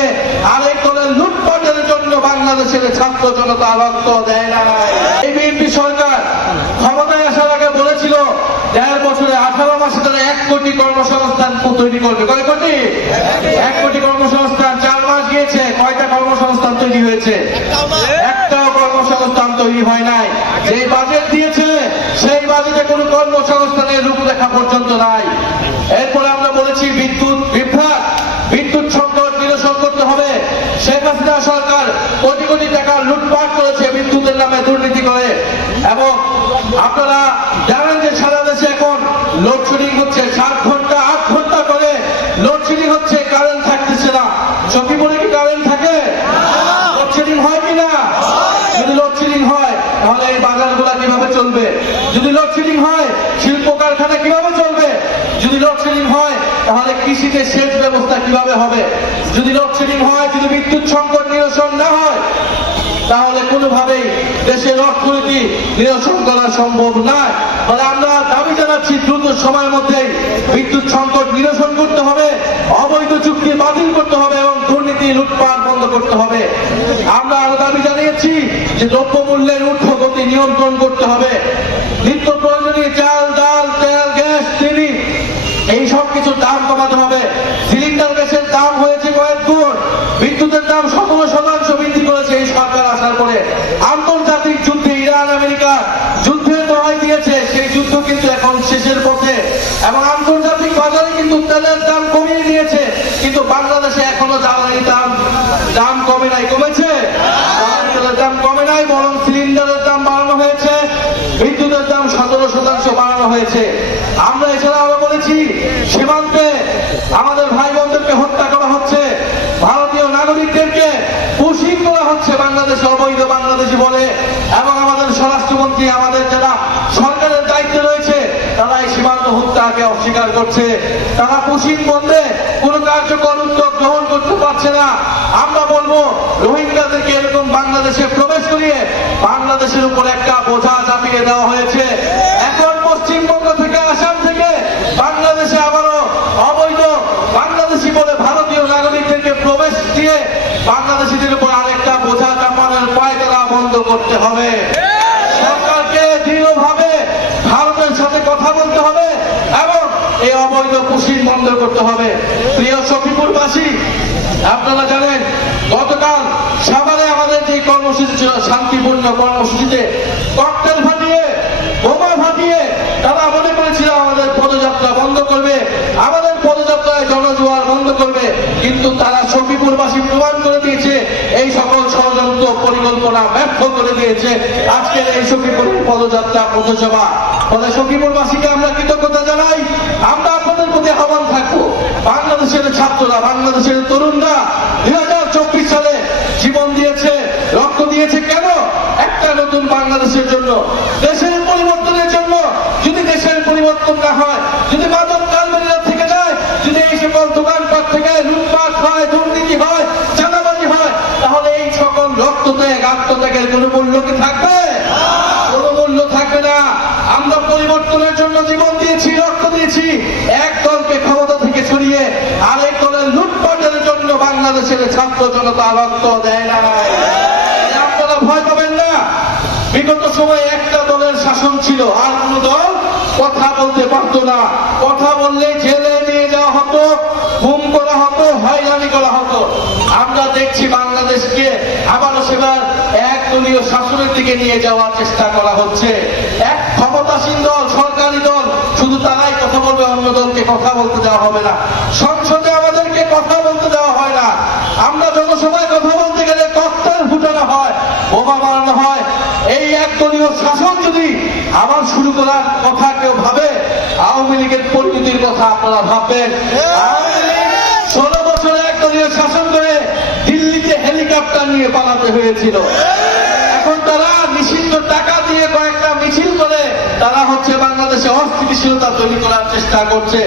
ছড়িয়ে আরেক দলের লুটপাটের জন্য বাংলাদেশের ছাত্র জনতা রক্ত দেয় না। এই বিএনপি সরকার ক্ষমতায় আসার আগে বলেছিল ১.৫ বছরে 18 মাসে তারা ১ কোটি কর্মসংস্থান তৈরি করবে। কয় কোটি? ১ কোটি কর্মসংস্থান। 4 মাস গিয়েছে, কয়টা কর্মসংস্থান তৈরি হয়েছে? একটাও কর্মসংস্থান তৈরি হয় নাই। যে বাজেট দিয়েছে সেই বাজেটে কোনো কর্মসংস্থানের রূপরেখা পর্যন্ত নাই। এরপরে আমরা বলেছি বিদ্যুৎ বিভ্রাট, বিদ্যুৎ সংকট নিরসন করতে হবে। শেখ হাসিনা সরকার কোটি কোটি টাকা লুটপাট করেছে বিদ্যুতের নামে দুর্নীতি করে। এবং আপনারা জানেন যে সারা দেশে এখন লোডশেডিং হচ্ছে, 7 ঘন্টা 8 ঘন্টা করে লোডশেডিং হচ্ছে, কারেন্ট থাকতেছে না। সখীপুরে কি কারেন্ট থাকে? লোডশেডিং হয় কিনা? যদি লোডশেডিং হয় তাহলে এই বাজারগুলা কিভাবে চলবে? যদি লোডশেডিং হয় শিল্প কারখানা কিভাবে চলবে? যদি লোডশেডিং হয় তাহলে কৃষিতে সেচ ব্যবস্থা কিভাবে হবে? যদি লোডশেডিং হয়, যদি বিদ্যুৎ সংকট নিরসন না হয় তাহলে কোনোভাবেই দেশের অর্থনীতি নিরসন করা সম্ভব নয়। ফলে আমরা দাবি জানাচ্ছি দ্রুত সময়ের মধ্যেই বিদ্যুৎ সংকট নিরসন করতে হবে, অবৈধ চুক্তি বাতিল করতে হবে এবং দুর্নীতি লুটপাট বন্ধ করতে হবে। আমরা আরো দাবি জানিয়েছি যে দ্রব্যমূল্যের ঊর্ধ্বগতি নিয়ন্ত্রণ করতে হবে। নিত্য প্রয়োজনীয় চাল, ডাল, তেল, গ্যাস, চিনি এই সব কিছুর দাম কমাতে হবে। সিলিন্ডার গ্যাসের দাম হয়েছে কয়েক গুণ, বিদ্যুতের দাম 17% বৃদ্ধি করেছে এই সরকার আসার পরে। আন্তর্জাতিক যুদ্ধে ইরান আমেরিকা যুদ্ধের দোহাই দিয়েছে, সেই যুদ্ধ কিন্তু এখন শেষের পথে এবং আন্তর্জাতিক বাজারে কিন্তু তেলের দাম কমিয়ে দিয়েছে, কিন্তু বাংলাদেশে এখনো জ্বালানির দাম কমে নাই। কমেছে? তেলের দাম কমে নাই, বরং সিলিন্ডারের দাম বাড়ানো হয়েছে, বিদ্যুতের দাম 17% বাড়ানো হয়েছে। আমরা এছাড়া আরো বলেছি সীমান্তে আমাদের ভাই বোনদেরকে হত্যা করা হচ্ছে, ভারতীয় নাগরিকদেরকে পুশিং করা হচ্ছে বাংলাদেশে অবৈধ বাংলাদেশি বলে, এবং আমাদের স্বরাষ্ট্রমন্ত্রী আমাদের যারা সরকারের দায়িত্বে রয়েছে তারা এই সীমান্ত হত্যাকে অস্বীকার করছে। তারা পুশিং বন্ধে কোন কার্যকর উদ্যোগ গ্রহণ করতে পারছে না। আমরা বলবো রোহিঙ্গাদেরকে এরকম বাংলাদেশে প্রবেশ করিয়ে বাংলাদেশের উপর একটা বোঝা চাপিয়ে দেওয়া হয়েছে। এখন পশ্চিমবঙ্গ থেকে, আসাম থেকে বাংলাদেশে আবারও অবৈধ বাংলাদেশি বলে ভারতীয় নাগরিকদেরকে প্রবেশ দিয়ে বাংলাদেশিদের উপর আরেকটা বোঝা চাপানোর পায়তারা বন্ধ করতে হবে। সরকারকে দৃঢ়ভাবে ভারতের সাথে কথা বলতে হবে এবং এই অবৈধ পুশিং বন্ধ করতে হবে। প্রিয় সখীপুরবাসী, আপনারা জানেন গতকাল সাভারে আমাদের যে কর্মসূচি ছিল শান্তিপূর্ণ কর্মসূচিতে ককটেল ফাটিয়ে, বোমা ফাটিয়ে তারা মনে করেছিল আমাদের পদযাত্রা বন্ধ করবে, আমাদের পদযাত্রায় জনজোয়ার বন্ধ করবে, কিন্তু তারা সখীপুরবাসী প্রমাণ করে দিয়েছে এই সকল ষড়যন্ত্র পরিকল্পনা ব্যর্থ করে দিয়েছে আজকের এই সখীপুরের পদযাত্রা পথসভা। ফলে সখীপুরবাসীকে আমরা কৃতজ্ঞতা জানাই। আমরা আপনাদের প্রতি আহ্বান থাকবো, বাংলাদেশের ছাত্ররা, বাংলাদেশের তরুণরা 2024 সালে জীবন দিয়েছে, রক্ত দিয়েছে কেন? একটা নতুন বাংলাদেশের জন্য, দেশের পরিবর্তনের জন্য। যদি দেশের পরিবর্তন না হয়, যদি মাদক কারবারিরা থেকে যায়, যদি এই সকল দোকানপাট থেকে লুটপাট হয়, দুর্নীতি হয়, চাঁদাবাজি হয়, তাহলে এই সকল রক্তত্যাগ, আত্মত্যাগের কোনো মূল্য কি থাকবে? কোনো মূল্য থাকবে না। আমরা পরিবর্তনের জন্য জীবন দিয়েছি, রক্ত দিয়েছি, এক দলকে ক্ষমতা থেকে সরিয়ে আরেক দলের লুটপাটের জন্য বাংলাদেশের ছাত্র জনতা রক্ত দেয় না। আপনারা ভয় পাবেন না। বিগত সময়ে একটা দলের শাসন ছিল, আর কোন দল কথা বলতে পারত না। কথা বললে জেলে নিয়ে যাওয়া হতো, গুম করা হতো, হয়রানি করা হতো। আমরা দেখছি বাংলাদেশকে আবারও সেবার একদলীয় শাসনের দিকে নিয়ে যাওয়ার চেষ্টা করা হচ্ছে। এক ক্ষমতাসীন দল, সরকারি দল, শুধু তারাই কথা বলবে, অন্য দলকে কথা বলতে দেওয়া হবে না। সংসদে আমাদেরকে কথা বলতে দেওয়া হয় না। আমরা জনসভায় কথা বলতে গেলে ককটেল ফুটানো হয়, বোমা মারানো হয়। এই একদলীয় শাসন যদি আবার শুরু করার কথা কেউ ভাবে, আওয়ামী লীগের পরিণতির কথা আপনারা ভাববেন। 16 বছর একদলীয় শাসন করে দিল্লিতে হেলিকপ্টার নিয়ে পালাতে হয়েছিল। এখন তারা নিষিদ্ধ টাকা দিয়ে কয়েকটা মিছিল করে তারা হচ্ছে বাংলাদেশে অস্থিতিশীলতা তৈরি করার চেষ্টা করছে।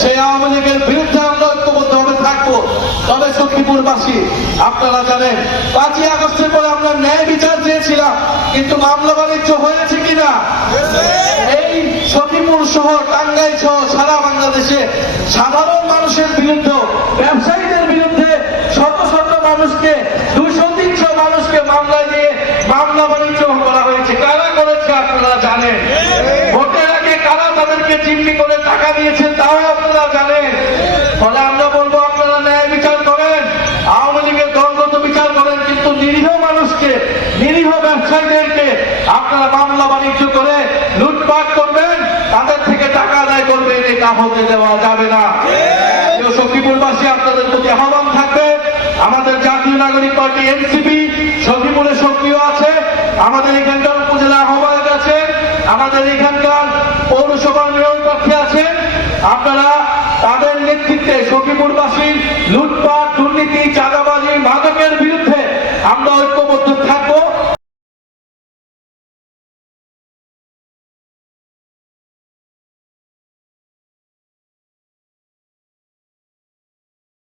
সেই আওয়ামী লীগের বিরুদ্ধে আমরা ঐক্যবদ্ধভাবে থাকবো। তবে সখীপুরবাসী, আপনারা জানেন 5ই আগস্টের পরে আমরা ন্যায় বিচার চেয়েছিলাম, কিন্তু মামলা বাণিজ্য হয়েছে কিনা? এই সখীপুর সহ, টাঙ্গাইল সহ সারা বাংলাদেশে সাধারণ মানুষের বিরুদ্ধে, ব্যবসায়ীদের বিরুদ্ধে শত শত মানুষকে 200-300 মানুষকে মামলায় দিয়ে মামলা বাণিজ্য করা হয়েছে। কারা করেছে আপনারা জানেন। ভোটের আগে কারা তাদেরকে জিম্মি করে টাকা দিয়েছে তাও আপনারা জানেন। ফলে আমরা বলবো আপনারা ন্যায় বিচার করেন, আওয়ামী লীগের দলগত বিচার করেন, কিন্তু নিরীহ মানুষকে, নিরীহ ব্যবসায়ীদেরকে আপনারা মামলা বাণিজ্য করে লুটপাট করবেন, তাদের থেকে টাকা আদায় করবেন, এটা হতে দেওয়া যাবে না। সখীপুরবাসী, আপনাদের প্রতি আহ্বান থাকবে, আমাদের জাতীয় নাগরিক পার্টি এনসিপি সখীপুরে সক্রিয় আছে, আমাদের এখানকার উপজেলা আহ্বায়ক আছে, আমাদের এখানকার পৌরসভার মেয়র প্রার্থী আছেন। আপনারা তাদের নেতৃত্বে সখীপুরবাসীর লুটপাট, দুর্নীতি,